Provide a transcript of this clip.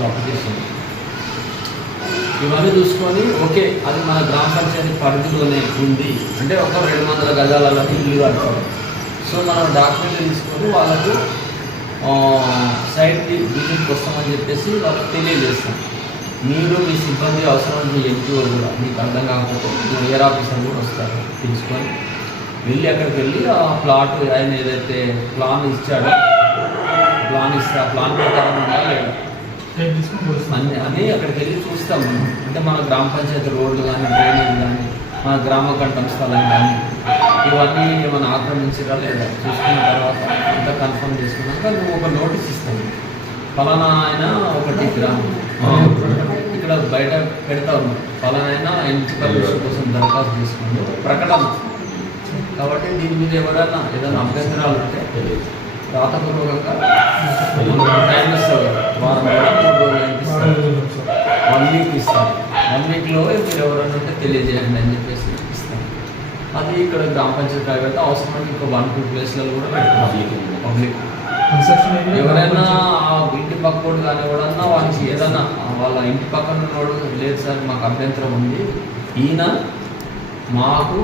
అసలు అప్లికేషన్ ఇవన్నీ చూసుకొని ఓకే అది మన గ్రామ పంచాయతీ పరిధిలోనే ఉంది అంటే ఒక 200 గజాలలో ఇల్లు కడతారు. సో మనం డాక్యుమెంట్లు తీసుకొని వాళ్ళకు సైట్ విజిట్కి వస్తామని చెప్పేసి వాళ్ళకి తెలియజేస్తాం. మీరు మీ సిబ్బంది అవసరం మీ ఎంపీఓ కూడా మీకు అర్థం కాకపోతే మీ ఏఆర్ ఆఫీసర్ కూడా వస్తారు తీసుకొని వెళ్ళి అక్కడికి వెళ్ళి ఆ ప్లాట్ ఆయన ఏదైతే ప్లాన్ ఇచ్చాడో ప్లాన్ ఇస్తే ఆ ప్లాన్ ప్రకారం ఉందా లేదా అని అక్కడికి వెళ్ళి చూస్తాం. అంటే మన గ్రామ పంచాయతీ రోడ్లు కానీ డ్రైనేజ్ కానీ మన గ్రామ కంఠం స్థలం కానీ ఇవన్నీ ఏమైనా ఆక్రమించరా లేదా చూసుకున్న తర్వాత అంతా కన్ఫర్మ్ చేసుకున్నాక నువ్వు ఒక నోటీస్ ఇస్తావు. ఫలానా ఆయన ఒకటి గ్రామం ఇక్కడ బయట పెడతా ఉన్నాం, ఫలానా ఆయన ఇంటి పర్మిషన్ కోసం దరఖాస్తు చేసుకుంటూ ప్రకటన. కాబట్టి దీని మీద ఎవరైనా ఏదైనా అభ్యంతరాలు ఉంటే రాతపూర్వకంగా టైం ఇస్తారు, వారం 1 వీక్ ఇస్తారు. 1 వీక్లో మీరు ఎవరైనా ఉంటే తెలియజేయండి అని చెప్పేసి ఇస్తాం. అది ఇక్కడ గ్రామ పంచాయతీ కాబట్టి అవసరమైతే ఇంకో 1-2 ప్లేస్లలో కూడా పెడతాం. పబ్లిక్ ఎవరైనా ఆ ఇంటి పక్కోడు కానీ ఎవడన్నా వానికి ఏదన్నా వాళ్ళ ఇంటి పక్కన ఉన్నవాడు లేదు సార్ మాకు అభ్యంతరం ఉంది, ఈయన మాకు